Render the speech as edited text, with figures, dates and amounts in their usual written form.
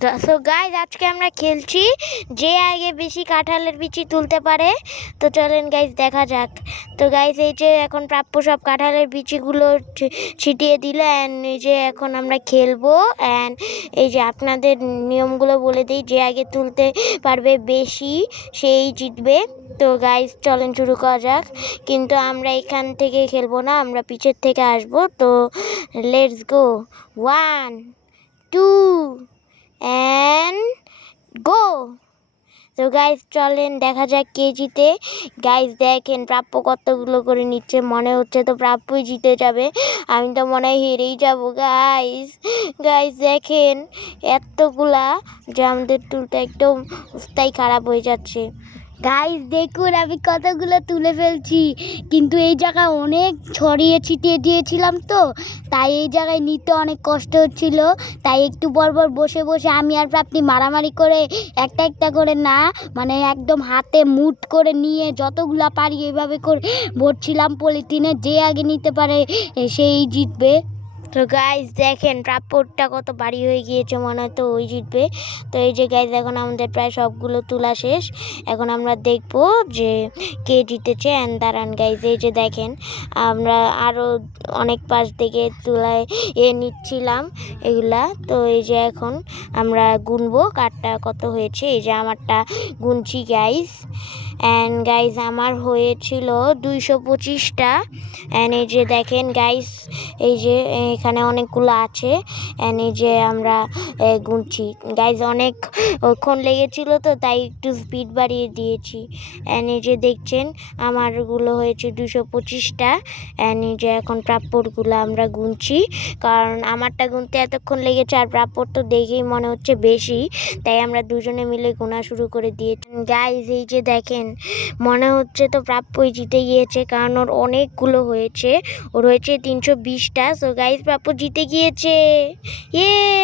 So guys আজকে আমরা খেলছি যে আগে বেশি কাঁঠালের বিচি তুলতে পারে। তো চলেন গাইজ দেখা যাক। তো গাইজ এই যে এখন প্রাপ্য সব কাঁঠালের বিচিগুলো ছিটিয়ে দিল অ্যান্ড এই যে এখন আমরা খেলবো। অ্যান্ড এই যে আপনাদের নিয়মগুলো বলে দিই, যে আগে তুলতে পারবে বেশি সেই জিতবে। তো গাইজ চলেন শুরু করা যাক, কিন্তু আমরা এখান থেকে খেলবো না, আমরা পিছের থেকে আসবো। তো লেটস গো, 1 2 and go। তো গাইজ চলেন দেখা যাক কে জিতে। গাইজ দেখেন প্রাপ্য কতগুলো করে নিচ্ছে, মনে হচ্ছে তো প্রাপ্যই জিতে যাবে। আমি তো মনে হয় হেরেই যাবো। গাইজ দেখেন এতগুলা যে আমাদের তুলতে একদম অবস্থাই খারাপ হয়ে যাচ্ছে। গাইস দেখুন আমি কতগুলো তুলে ফেলছি, কিন্তু এই জায়গায় অনেক ছড়িয়ে ছিটিয়ে দিয়েছিলাম, তো তাই এই জায়গায় নিতে অনেক কষ্ট হচ্ছিল। তাই একটু পর বসে বসে আমি আর প্রাপ্তি মারামারি করে একটা একটা করে না, মানে একদম হাতে মুঠ করে নিয়ে যতগুলা পারি এইভাবে করে ভরছিলাম পলিথিনে। যে আগে নিতে পারে সেই জিতবে। তো গাইজ দেখেন প্রাপ্যটা কত ভারী হয়ে গিয়েছে, মনে হয় তো ওই জিতবে। তো এই যে গাইজ এখন আমাদের প্রায় সবগুলো তোলা শেষ। এখন আমরা দেখব যে কে জিতেছে। অ্যান্ড দাঁড়ান গাইজ, এই যে দেখেন আমরা আরও অনেক পাশ থেকে তুলায় নিচ্ছিলাম এগুলা। তো এই যে এখন আমরা গুনবো কারটা কত হয়েছে। এই যে আমারটা গুনছি গাইজ। অ্যান্ড গাইজ আমার হয়েছিল 225টা। অ্যান্ড এই যে দেখেন গাইজ, এই যে এখানে অনেকগুলো আছে। অ্যান্ড এই যে আমরা গুনছি গাইজ, অনেকক্ষণ লেগেছিল তো তাই একটু স্পিড বাড়িয়ে দিয়েছি। অ্যান্ড এই যে দেখছেন আমারগুলো হয়েছে 225টা। অ্যান্ড এই যে এখন প্রাপ্যরগুলো আমরা গুনছি, কারণ আমারটা গুনতে এতক্ষণ লেগেছে আর প্রাপ্যর তো দেখেই মনে হচ্ছে বেশি, তাই আমরা দুজনে মিলে গোনা শুরু করে দিয়েছি। গাইজ এই যে দেখেন মনে হচ্ছে তো প্রাপ্যই জিতে গিয়েছে, কারণ ওর অনেকগুলো হয়েছে, ওর হয়েছে 320টা। সো গাইজ প্রাপ্য জিতে গিয়েছে, ইয়ে।